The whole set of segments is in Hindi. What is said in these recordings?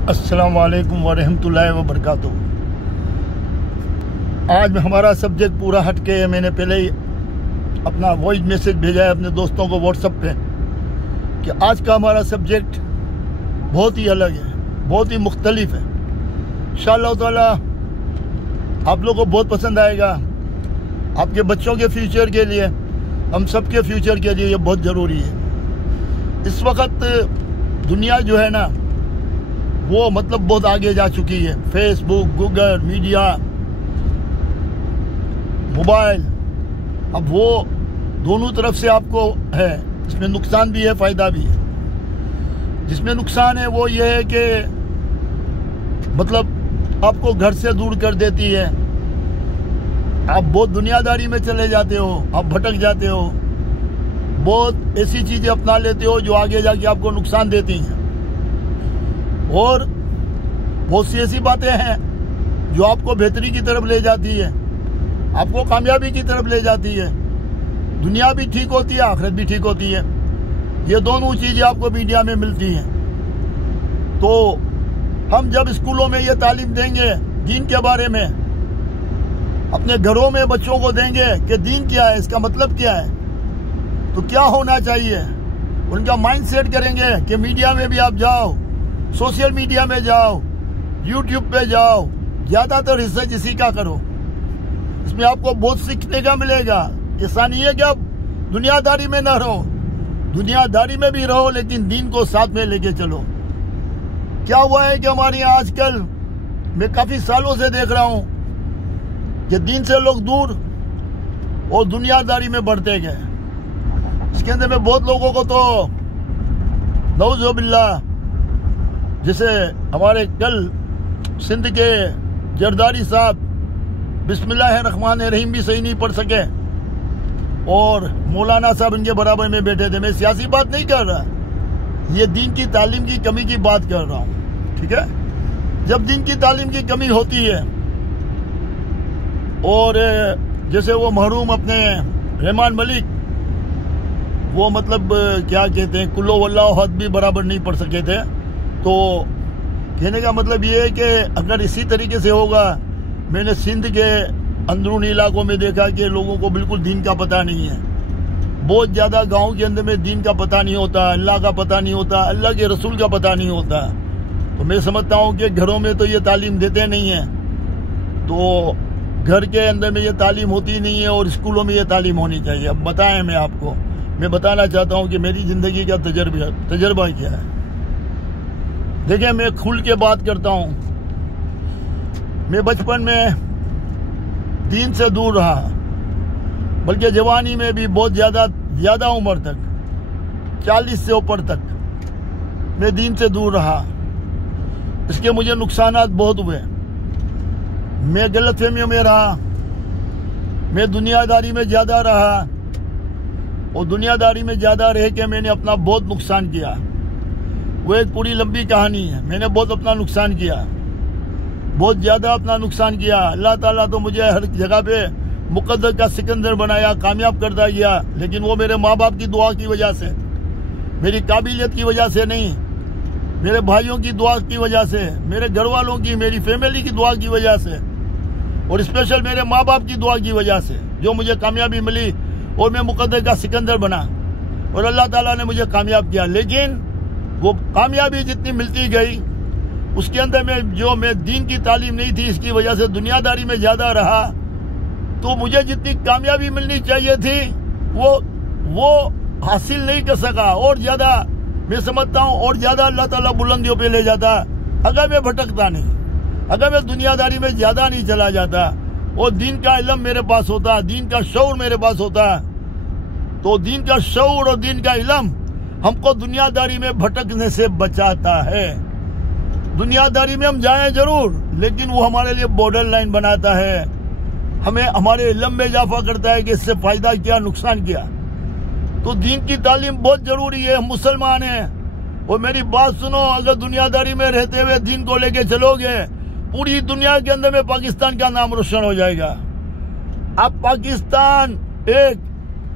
अस्सलाम वालेकुम वरहमतुल्लाहि वबरकातुहू। आज हमारा सब्जेक्ट पूरा हटके है। मैंने पहले ही अपना वॉइस मैसेज भेजा है अपने दोस्तों को व्हाट्सएप पे कि आज का हमारा सब्जेक्ट बहुत ही अलग है, बहुत ही मुख्तलिफ है। इंशाअल्लाह ताला आप लोगों को बहुत पसंद आएगा। आपके बच्चों के फ्यूचर के लिए, हम सब के फ्यूचर के लिए ये बहुत ज़रूरी है। इस वक्त दुनिया जो है ना वो मतलब बहुत आगे जा चुकी है। फेसबुक, गूगल, मीडिया, मोबाइल, अब वो दोनों तरफ से आपको है। इसमें नुकसान भी है, फ़ायदा भी है। जिसमें नुकसान है वो ये है कि मतलब आपको घर से दूर कर देती है। आप बहुत दुनियादारी में चले जाते हो, आप भटक जाते हो, बहुत ऐसी चीज़ें अपना लेते हो जो आगे जाके आपको नुकसान देती हैं। और बहुत सी ऐसी बातें हैं जो आपको बेहतरी की तरफ ले जाती है, आपको कामयाबी की तरफ ले जाती है। दुनिया भी ठीक होती है, आखिरत भी ठीक होती है। ये दोनों चीज़ें आपको मीडिया में मिलती हैं। तो हम जब स्कूलों में ये तालीम देंगे दीन के बारे में, अपने घरों में बच्चों को देंगे कि दीन क्या है, इसका मतलब क्या है, तो क्या होना चाहिए, उनका माइंड सेट करेंगे कि मीडिया में भी आप जाओ, सोशल मीडिया में जाओ, यूट्यूब पे जाओ, ज़्यादातर रिसर्च इसी का करो। इसमें आपको बहुत सीखने का मिलेगा। ऐसा नहीं है कि आप दुनियादारी में ना रहो, दुनियादारी में भी रहो लेकिन दीन को साथ में लेके चलो। क्या हुआ है कि हमारे यहाँ आजकल मैं काफ़ी सालों से देख रहा हूँ कि दीन से लोग दूर और दुनियादारी में बढ़ते गए। इसके अंदर में बहुत लोगों को तो नौजुबिल्लाह, जैसे हमारे कल सिंध के जरदारी साहब बिस्मिल्लाहिर्रहमानिर्रहीम भी सही नहीं पढ़ सके और मौलाना साहब इनके बराबर में बैठे थे। मैं सियासी बात नहीं कर रहा, ये दीन की तालीम की कमी की बात कर रहा हूँ, ठीक है। जब दीन की तालीम की कमी होती है और जैसे वो महरूम अपने रहमान मलिक, वो मतलब क्या कहते हैं, कुल्लो वल्लाह हद भी बराबर नहीं पढ़ सके थे। तो कहने का मतलब ये है कि अगर इसी तरीके से होगा, मैंने सिंध के अंदरूनी इलाकों में देखा कि लोगों को बिल्कुल दीन का पता नहीं है। बहुत ज़्यादा गांव के अंदर में दीन का पता नहीं होता, अल्लाह का पता नहीं होता, अल्लाह के रसूल का पता नहीं होता। तो मैं समझता हूँ कि घरों में तो ये तालीम देते नहीं हैं, तो घर के अंदर में ये तालीम होती नहीं है और स्कूलों में ये तालीम होनी चाहिए। अब बताएं, मैं बताना चाहता हूँ कि मेरी ज़िंदगी का तजर्बा क्या है। देखिए, मैं खुल के बात करता हूँ। मैं बचपन में दीन से दूर रहा, बल्कि जवानी में भी बहुत ज़्यादा उम्र तक, 40 से ऊपर तक मैं दीन से दूर रहा। इसके मुझे नुकसानात बहुत हुए। मैं गलतफहमियों में रहा, मैं दुनियादारी में ज़्यादा रहा और दुनियादारी में ज़्यादा रह के मैंने अपना बहुत नुकसान किया। वो एक पूरी लंबी कहानी है। मैंने बहुत अपना नुकसान किया, बहुत ज़्यादा अपना नुकसान किया। अल्लाह ताला तो मुझे हर जगह पे मुकद्दर का सिकंदर बनाया, कामयाब करता गया, लेकिन वो मेरे माँ बाप की दुआ की वजह से, मेरी काबिलियत की वजह से नहीं, मेरे भाइयों की दुआ की वजह से, मेरे घर वालों की, मेरी फैमिली की दुआ की वजह से और स्पेशल मेरे माँ बाप की दुआ की वजह से जो मुझे कामयाबी मिली और मैं मुकद्दर का सिकंदर बना और अल्लाह ताला ने मुझे कामयाब किया। लेकिन वो कामयाबी जितनी मिलती गई उसके अंदर में जो मैं दीन की तालीम नहीं थी, इसकी वजह से दुनियादारी में ज़्यादा रहा, तो मुझे जितनी कामयाबी मिलनी चाहिए थी वो हासिल नहीं कर सका। और ज़्यादा मैं समझता हूँ और ज़्यादा अल्लाह ताला बुलंदियों पे ले जाता अगर मैं भटकता नहीं, अगर मैं दुनियादारी में ज़्यादा नहीं चला जाता और दीन का इल्म मेरे पास होता, दीन का शऊर मेरे पास होता। तो दीन का शऊर और दीन का इल्म हमको दुनियादारी में भटकने से बचाता है। दुनियादारी में हम जाएं जरूर, लेकिन वो हमारे लिए बॉर्डर लाइन बनाता है, हमें हमारे इल्म में इजाफा करता है कि इससे फायदा क्या, नुकसान क्या। तो दीन की तालीम बहुत जरूरी है। हम मुसलमान हैं और मेरी बात सुनो, अगर दुनियादारी में रहते हुए दीन को लेके चलोगे, पूरी दुनिया के अंदर में पाकिस्तान का नाम रोशन हो जाएगा। अब पाकिस्तान एक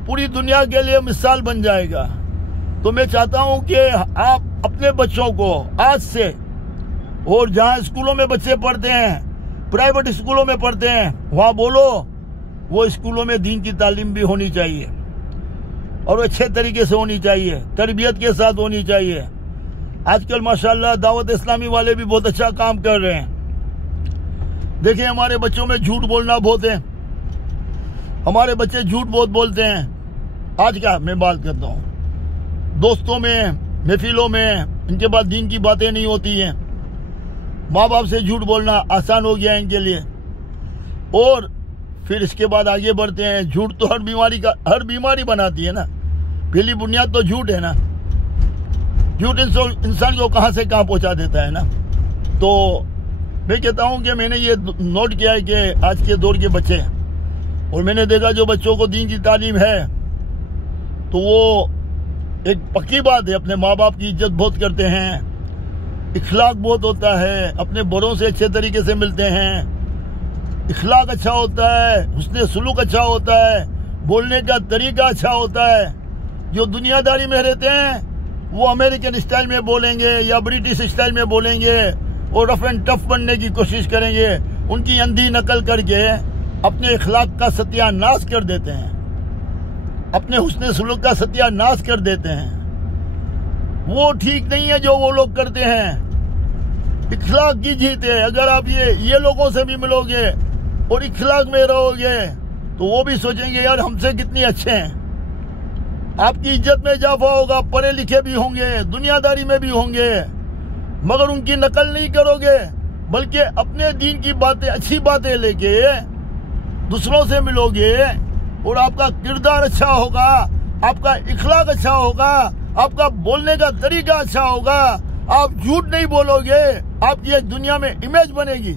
पूरी दुनिया के लिए मिसाल बन जाएगा। तो मैं चाहता हूं कि आप अपने बच्चों को आज से और जहाँ स्कूलों में बच्चे पढ़ते हैं, प्राइवेट स्कूलों में पढ़ते हैं, वहाँ बोलो वो स्कूलों में दीन की तालीम भी होनी चाहिए और अच्छे तरीके से होनी चाहिए, तरबियत के साथ होनी चाहिए। आजकल माशाल्लाह दावत इस्लामी वाले भी बहुत अच्छा काम कर रहे हैं। देखिए हमारे बच्चों में झूठ बोलना बहुत है, हमारे बच्चे झूठ बहुत बोलते हैं। आज क्या मैं बात करता हूँ, दोस्तों में, महफिलों में इनके पास दीन की बातें नहीं होती हैं। माँ बाप से झूठ बोलना आसान हो गया है इनके लिए, और फिर इसके बाद आगे बढ़ते हैं। झूठ तो हर बीमारी बनाती है ना। पहली बुनियाद तो झूठ है ना। झूठ इंसान को कहाँ से कहाँ पहुँचा देता है ना। तो मैं कहता हूँ कि मैंने ये नोट किया है कि आज के दौर के बच्चे, और मैंने देखा जो बच्चों को दीन की तालीम है तो वो एक पक्की बात है, अपने माँ बाप की इज्जत बहुत करते हैं, इखलाक बहुत होता है, अपने बड़ों से अच्छे तरीके से मिलते हैं, इखलाक अच्छा होता है, हुस्ने सुलूक अच्छा होता है, बोलने का तरीका अच्छा होता है। जो दुनियादारी में रहते हैं वो अमेरिकन स्टाइल में बोलेंगे या ब्रिटिश स्टाइल में बोलेंगे और रफ एंड टफ बनने की कोशिश करेंगे। उनकी अंधी नकल करके अपने इखलाक का सत्यानाश कर देते हैं, अपने हुस्ने सुलूक का सत्यानाश कर देते हैं। वो ठीक नहीं है जो वो लोग करते हैं। इखलाक की जीत है। अगर आप ये लोगों से भी मिलोगे और इखलाक में रहोगे तो वो भी सोचेंगे यार हमसे कितनी अच्छे हैं। आपकी इज्जत में इजाफा होगा, पढ़े लिखे भी होंगे, दुनियादारी में भी होंगे, मगर उनकी नकल नहीं करोगे, बल्कि अपने दीन की बातें, अच्छी बातें लेके दूसरों से मिलोगे और आपका किरदार अच्छा होगा, आपका इखलाक अच्छा होगा, आपका बोलने का तरीका अच्छा होगा, आप झूठ नहीं बोलोगे, आपकी एक दुनिया में इमेज बनेगी।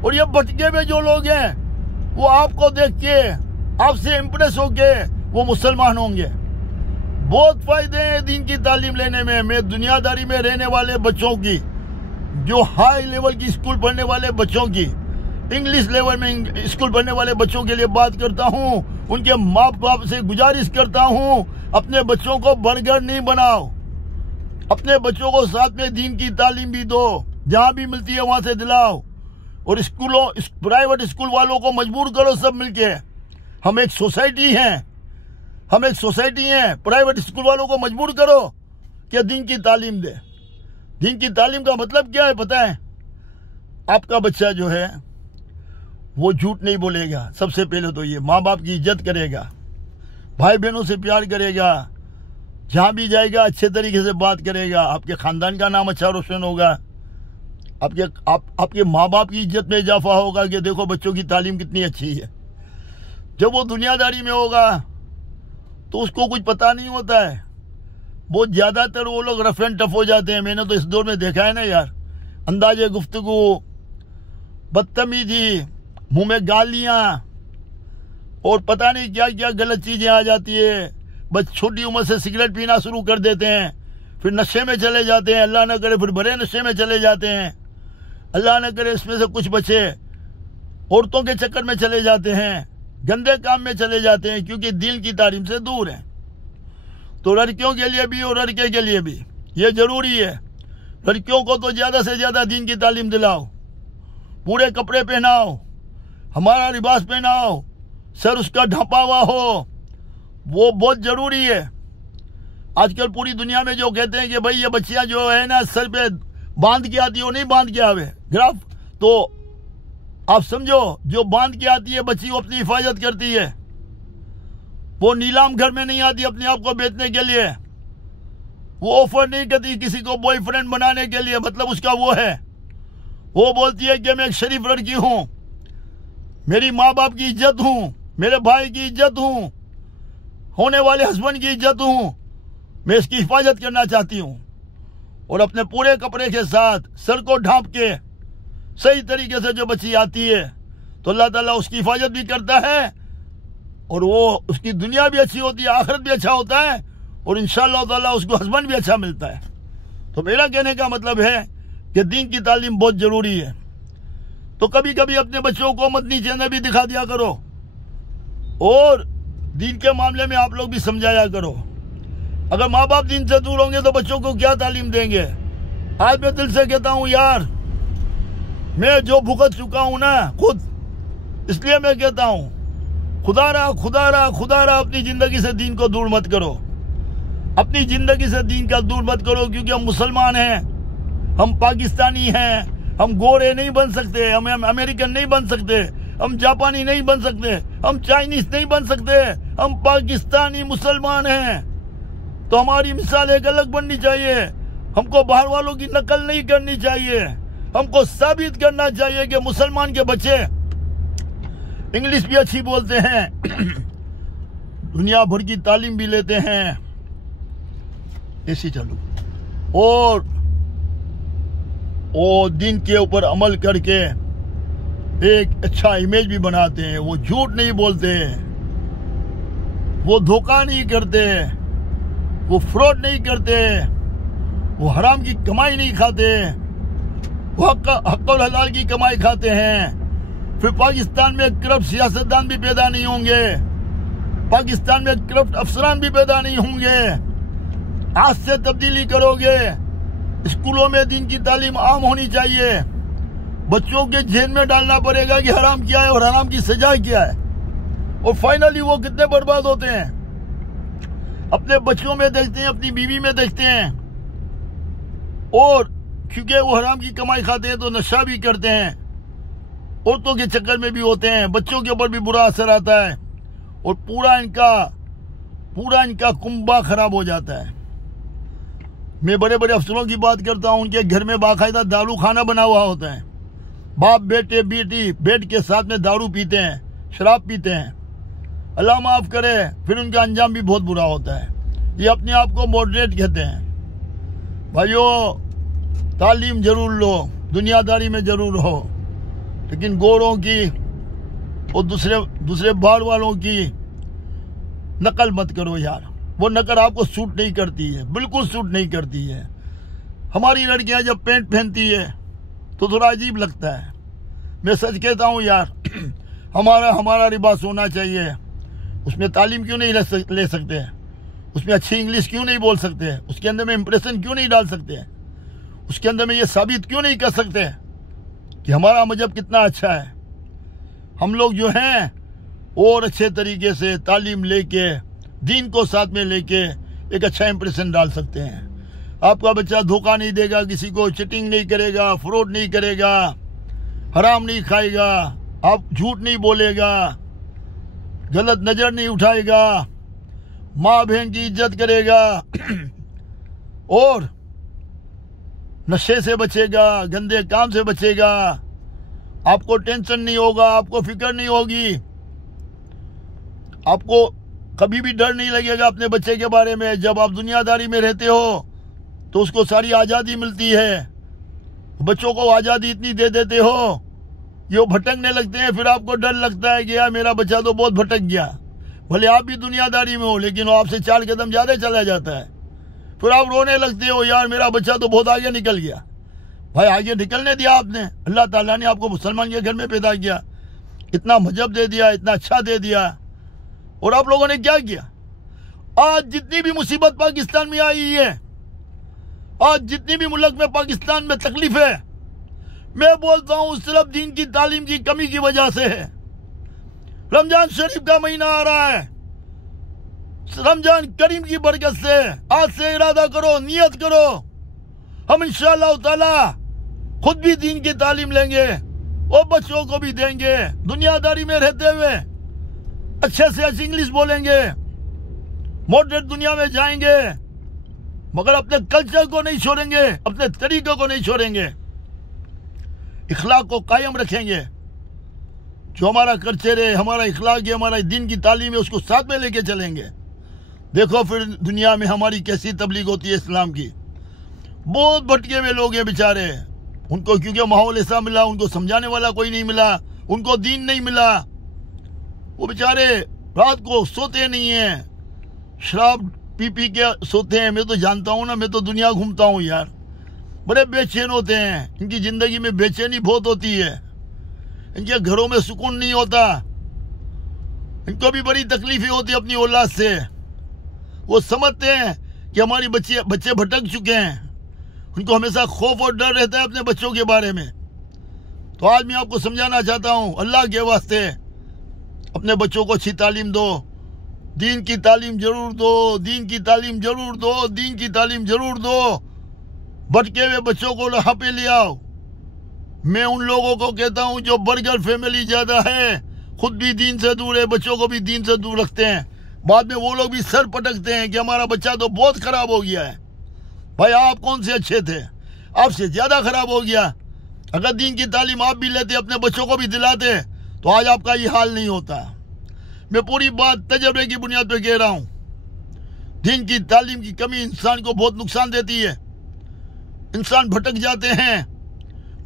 और ये भटके हुए जो लोग हैं वो आपको देख के, आपसे इम्प्रेस होके वो मुसलमान होंगे। बहुत फायदे हैं दीन की तालीम लेने में। मैं दुनियादारी में रहने वाले बच्चों की, जो हाई लेवल की स्कूल पढ़ने वाले बच्चों की, इंग्लिश लेवल में स्कूल पढ़ने वाले बच्चों के लिए बात करता हूँ। उनके माँ बाप से गुजारिश करता हूँ, अपने बच्चों को बर्गर नहीं बनाओ, अपने बच्चों को साथ में दीन की तालीम भी दो, जहाँ भी मिलती है वहां से दिलाओ। और स्कूलों, प्राइवेट स्कूल वालों को मजबूर करो सब मिलके। हम एक सोसाइटी हैं, प्राइवेट स्कूल वालों को मजबूर करो कि दीन की तालीम दे। दीन की तालीम का मतलब क्या है पता है? आपका बच्चा जो है वो झूठ नहीं बोलेगा। सबसे पहले तो ये माँ बाप की इज्जत करेगा, भाई बहनों से प्यार करेगा, जहां भी जाएगा अच्छे तरीके से बात करेगा, आपके खानदान का नाम अच्छा रोशन होगा, आपके माँ बाप की इज्जत में इजाफा होगा कि देखो बच्चों की तालीम कितनी अच्छी है। जब वो दुनियादारी में होगा तो उसको कुछ पता नहीं होता है। बहुत ज्यादातर वो लोग रफ एंड टफ हो जाते हैं। मैंने तो इस दौर में देखा है ना यार, अंदाजे गुफ्तगू, बदतमीजी, मुंह में गालियां और पता नहीं क्या क्या गलत चीजें आ जाती है। बस छोटी उम्र से सिगरेट पीना शुरू कर देते हैं, फिर नशे में चले जाते हैं, अल्लाह न करे फिर बड़े नशे में चले जाते हैं, अल्लाह न करे इसमें से कुछ बचे औरतों के चक्कर में चले जाते हैं, गंदे काम में चले जाते हैं, क्योंकि दिल की तालीम से दूर है। तो लड़कियों के लिए भी और लड़के के लिए भी ये जरूरी है। लड़कियों को तो ज्यादा से ज्यादा दीन की तालीम दिलाओ, पूरे कपड़े पहनाओ, हमारा लिबास पहनाओ, सर उसका ढका हुआ हो, वो बहुत जरूरी है। आजकल पूरी दुनिया में जो कहते हैं कि भाई ये बच्चियां जो है ना सर पे बांध के आती है, वो नहीं बांध के आवे ग्राफ, तो आप समझो जो बांध के आती है बच्ची वो अपनी हिफाजत करती है। वो नीलाम घर में नहीं आती अपने आप को बेचने के लिए, वो ऑफर नहीं करती किसी को बॉयफ्रेंड बनाने के लिए, मतलब उसका वो है, वो बोलती है कि मैं एक शरीफ लड़की हूं, मेरी माँ बाप की इज्जत हूं, मेरे भाई की इज्जत हूं, होने वाले हस्बैंड की इज्जत हूं, मैं इसकी हिफाजत करना चाहती हूं। और अपने पूरे कपड़े के साथ सर को ढांप के सही तरीके से जो बच्ची आती है तो अल्लाह ताला उसकी हिफाजत भी करता है और वो उसकी दुनिया भी अच्छी होती है, आखिरत भी अच्छा होता है और इंशाअल्लाह ताला उसको हस्बैंड भी अच्छा मिलता है। तो मेरा कहने का मतलब है कि दीन की तालीम बहुत जरूरी है। तो कभी कभी अपने बच्चों को मदनी चैनल भी दिखा दिया करो और दीन के मामले में आप लोग भी समझाया करो। अगर माँ बाप दीन से दूर होंगे तो बच्चों को क्या तालीम देंगे? आज मैं दिल से कहता हूँ यार, मैं जो भुगत चुका हूं ना खुद, इसलिए मैं कहता हूं खुदारा खुदारा खुदारा अपनी जिंदगी से दीन को दूर मत करो, अपनी जिंदगी से दीन का दूर मत करो, क्योंकि हम मुसलमान हैं, हम पाकिस्तानी हैं, हम गोरे नहीं बन सकते, हम अमेरिकन नहीं बन सकते, हम जापानी नहीं बन सकते, हम चाइनीज नहीं बन सकते, हम पाकिस्तानी मुसलमान हैं। तो हमारी मिसाल एक अलग बननी चाहिए, हमको बाहर वालों की नकल नहीं करनी चाहिए, हमको साबित करना चाहिए कि मुसलमान के बच्चे इंग्लिश भी अच्छी बोलते हैं, दुनिया भर की तालीम भी लेते हैं, ऐसी चालू और दिन के ऊपर अमल करके एक अच्छा इमेज भी बनाते हैं। वो झूठ नहीं बोलते, वो धोखा नहीं करते, वो फ्रॉड नहीं करते, वो हराम की कमाई नहीं खाते, वो हक और हलाल की कमाई खाते हैं। फिर पाकिस्तान में करप्ट सियासतदान भी पैदा नहीं होंगे, पाकिस्तान में करप्ट अफसरान भी पैदा नहीं होंगे। आज से तब्दीली करोगे, स्कूलों में दीन की तालीम आम होनी चाहिए, बच्चों के जेल में डालना पड़ेगा कि हराम क्या है और हराम की सजा क्या है। और फाइनली वो कितने बर्बाद होते हैं, अपने बच्चों में देखते हैं, अपनी बीवी में देखते हैं, और क्योंकि वो हराम की कमाई खाते हैं तो नशा भी करते हैं, औरतों के चक्कर में भी होते हैं, बच्चों के ऊपर भी बुरा असर आता है और पूरा इनका कुंबा खराब हो जाता है। मैं बड़े बड़े अफसरों की बात करता हूं, उनके घर में बाकायदा दारू खाना बना हुआ होता है, बाप बेटे बेटी बेड के साथ में दारू पीते हैं, शराब पीते हैं, अल्लाह माफ करे, फिर उनका अंजाम भी बहुत बुरा होता है। ये अपने आप को मॉडरेट कहते हैं। भाइयों, तालीम जरूर लो, दुनियादारी में जरूर हो, लेकिन गोरों की और दूसरे बाहर वालों की नकल मत करो यार, वो नकल आपको सूट नहीं करती है, बिल्कुल सूट नहीं करती है। हमारी लड़कियां जब पैंट पहनती है तो थोड़ा अजीब लगता है। मैं सच कहता हूं यार, हमारा लिबास होना चाहिए, उसमें तालीम क्यों नहीं ले सकते, उसमें अच्छी इंग्लिश क्यों नहीं बोल सकते, उसके अंदर में इंप्रेशन क्यों नहीं डाल सकते, उसके अंदर में ये साबित क्यों नहीं कर सकते कि हमारा मजहब कितना अच्छा है। हम लोग जो हैं और अच्छे तरीके से तालीम लेके, दीन को साथ में लेके एक अच्छा इंप्रेशन डाल सकते हैं। आपका बच्चा धोखा नहीं देगा किसी को, चिटिंग नहीं करेगा, फ्रॉड नहीं करेगा, हराम नहीं खाएगा, आप झूठ नहीं बोलेगा, गलत नजर नहीं उठाएगा, माँ बहन की इज्जत करेगा और नशे से बचेगा, गंदे काम से बचेगा। आपको टेंशन नहीं होगा, आपको फिक्र नहीं होगी, आपको कभी भी डर नहीं लगेगा अपने बच्चे के बारे में। जब आप दुनियादारी में रहते हो तो उसको सारी आज़ादी मिलती है, बच्चों को आज़ादी इतनी दे देते हो कि वो भटकने लगते हैं, फिर आपको डर लगता है कि यार मेरा बच्चा तो बहुत भटक गया। भले आप भी दुनियादारी में हो, लेकिन वो आपसे 4 कदम ज़्यादा चला जाता है, फिर आप रोने लगते हो, यार मेरा बच्चा तो बहुत आगे निकल गया। भाई आगे निकलने दिया आपने, अल्लाह ताला ने आपको मुसलमान के घर में पैदा किया, इतना मजहब दे दिया, इतना अच्छा दे दिया, और आप लोगों ने क्या किया। आज जितनी भी मुसीबत पाकिस्तान में आई है, आज जितनी भी मुल्क में पाकिस्तान में तकलीफ है, मैं बोलता हूं सिर्फ दीन की तालीम की कमी की वजह से है। रमजान शरीफ का महीना आ रहा है, रमजान करीम की बरकत से आज से इरादा करो, नियत करो, हम इंशाअल्लाह ताला खुद भी दीन की तालीम लेंगे और बच्चों को भी देंगे। दुनियादारी में रहते हुए अच्छे से अच्छी इंग्लिश बोलेंगे, मॉडरेट दुनिया में जाएंगे, मगर अपने कल्चर को नहीं छोड़ेंगे, अपने तरीकों को नहीं छोड़ेंगे, इखलाक को कायम रखेंगे। जो हमारा कल्चर है, हमारा इखलाक है, हमारा दिन की तालीम है, उसको साथ में लेके चलेंगे। देखो फिर दुनिया में हमारी कैसी तबलीग होती है इस्लाम की। बहुत भटके हुए लोग हैं बेचारे, उनको क्योंकि माहौल ऐसा मिला, उनको समझाने वाला कोई नहीं मिला, उनको दीन नहीं मिला, वो बेचारे रात को सोते नहीं हैं, शराब पी पी के सोते हैं। मैं तो जानता हूँ ना, मैं तो दुनिया घूमता हूँ यार, बड़े बेचैन होते हैं, इनकी जिंदगी में बेचैनी बहुत होती है, इनके घरों में सुकून नहीं होता, इनको भी बड़ी तकलीफें होती है अपनी औलाद से। वो समझते हैं कि हमारी बच्चे भटक चुके हैं, उनको हमेशा खौफ और डर रहता है अपने बच्चों के बारे में। तो आज मैं आपको समझाना चाहता हूं, अल्लाह के वास्ते अपने बच्चों को अच्छी तालीम दो, दीन की तालीम जरूर दो, दीन की तालीम जरूर दो, दीन की तालीम जरूर दो। भटके हुए बच्चों को यहाँ पे ले आओ। मैं उन लोगों को कहता हूं जो बर्गर फैमिली ज्यादा है, खुद भी दीन से दूर है, बच्चों को भी दीन से दूर रखते हैं, बाद में वो लोग भी सर पटकते हैं कि हमारा बच्चा तो बहुत खराब हो गया है। भाई आप कौन से अच्छे थे? आपसे ज्यादा खराब हो गया। अगर दीन की तालीम आप भी लेते, अपने बच्चों को भी दिलाते, तो आज आपका ये हाल नहीं होता। मैं पूरी बात तजर्बे की बुनियाद पर कह रहा हूं। दीन की तालीम की कमी इंसान को बहुत नुकसान देती है। इंसान भटक जाते हैं,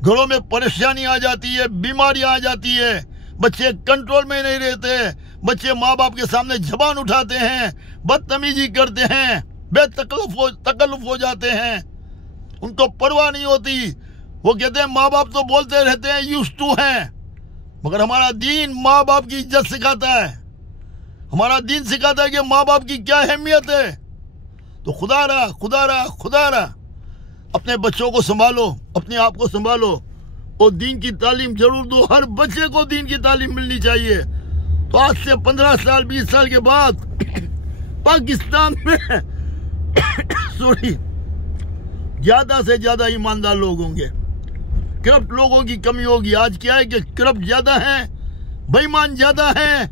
घरों में परेशानी आ जाती है, बीमारियां आ जाती है, बच्चे कंट्रोल में नहीं रहते, बच्चे माँ बाप के सामने जबान उठाते हैं, बदतमीजी करते हैं, बेतकल्लुफ हो जाते हैं, उनको परवाह नहीं होती। वो कहते हैं माँ बाप तो बोलते रहते हैं, यूज्ड टू हैं, मगर हमारा दीन माँ बाप की इज्जत सिखाता है। हमारा दीन सिखाता है कि माँ बाप की क्या अहमियत है। तो खुदारा अपने बच्चों को संभालो, अपने आप को संभालो और दीन की तालीम जरूर दो। हर बच्चे को दीन की तालीम मिलनी चाहिए। तो आज से 15 साल 20 साल के बाद पाकिस्तान में ज्यादा से ज्यादा ईमानदार लोग होंगे, करप्ट लोगों की कमी होगी। आज क्या है कि करप्ट ज्यादा है, बेईमान ज्यादा है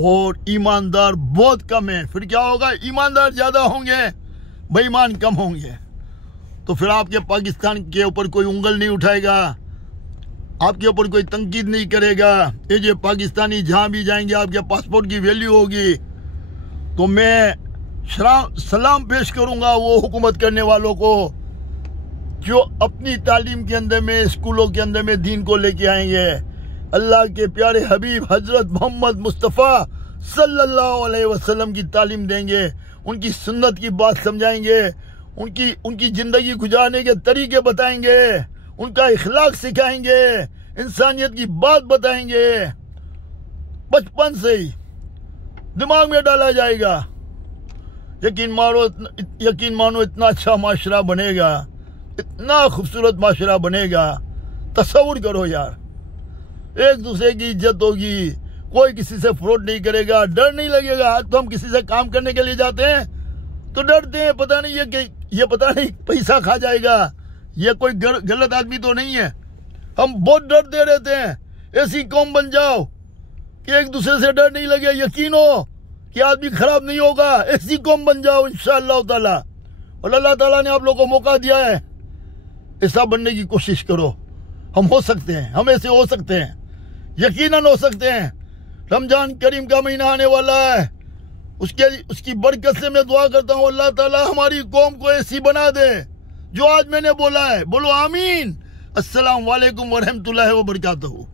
और ईमानदार बहुत कम है। फिर क्या होगा? ईमानदार ज्यादा होंगे, बेईमान कम होंगे। तो फिर आपके पाकिस्तान के ऊपर कोई उंगल नहीं उठाएगा, आपके ऊपर कोई तंकीद नहीं करेगा। ये जो पाकिस्तानी जहां भी जाएंगे आपके पासपोर्ट की वैल्यू होगी। तो मैं सलाम पेश करूंगा वो हुकूमत करने वालों को जो अपनी तालीम के अंदर में, स्कूलों के अंदर में दीन को लेके आएंगे। अल्लाह के प्यारे हबीब हजरत मोहम्मद मुस्तफ़ा सल्लल्लाहु अलैहि वसल्लम की तालीम देंगे, उनकी सुन्नत की बात समझाएंगे, उनकी जिंदगी गुजारने के तरीके बताएंगे, उनका इखलाक सिखाएंगे, इंसानियत की बात बताएंगे। बचपन से ही दिमाग में डाला जाएगा। यकीन मानो इतना अच्छा माशरा बनेगा, इतना खूबसूरत माशरा बनेगा। तस्वुर करो यार, एक दूसरे की इज्जत होगी, कोई किसी से फ्रॉड नहीं करेगा, डर नहीं लगेगा। आज तो हम किसी से काम करने के लिए जाते हैं तो डरते हैं, पता नहीं ये पता नहीं पैसा खा जाएगा, ये कोई गलत आदमी तो नहीं है। हम बहुत डरते रहते हैं। ऐसी कौम बन जाओ कि एक दूसरे से डर नहीं लगे, यकीन हो कि आदमी खराब नहीं होगा। ऐसी कौम बन जाओ इंशाअल्लाह ताला। और अल्लाह ताला ने आप लोगों को मौका दिया है, ऐसा बनने की कोशिश करो। हम हो सकते हैं, हम ऐसे हो सकते हैं, यकीनन हो सकते हैं। रमजान करीम का महीना आने वाला है, उसकी बरकत से मैं दुआ करता हूँ अल्लाह ताला हमारी कौम को ऐसी बना दे जो आज मैंने बोला है। बोलो आमीन। अस्सलाम वालेकुम व रहमतुल्लाहि व बरकातहू।